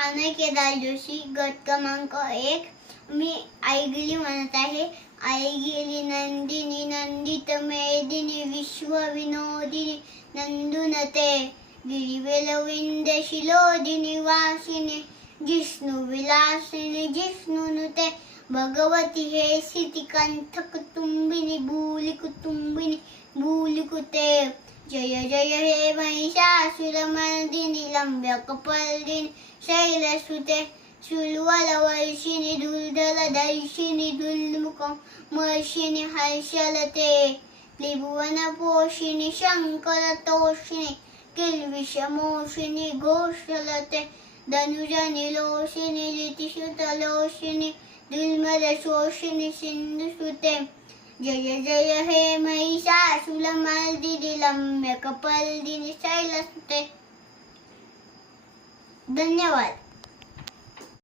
आने के दाल जोशी गट क्रमांक एक मी आईगली म्हणत आहे आई गेली नंदिनी नंदित मेदिनी विश्व विनोदिनी नंदू नते गिरिवेल विंद शिलोदिनी वासिने जिष्णु विलासिने जिष्णु नुते भगवती हे सिती कंथ कुटुंबिनी भूली कुटुंबिनी भूली कुते જય જય હે મહિષાસુરમર્દિની લંબ્ય કપલિની શૈલ સુતે શુલવલ વૈષિની દુર્ધલ દૈષિની દુર્મુખ મર્ષિની હર્ષલતે ત્રિભુવન પોષિની શંકર તોષિની કિલ્વિષ મોષિની ઘોષલતે ધનુજ નિલોષિની લિતિ સુત લોષિની દુર્મલ શોષિની સિંધુ સુતે જય જય હે મહિષાસુરમાલ્યકપલ દિન શૈલસ્તે ધન્યવાદ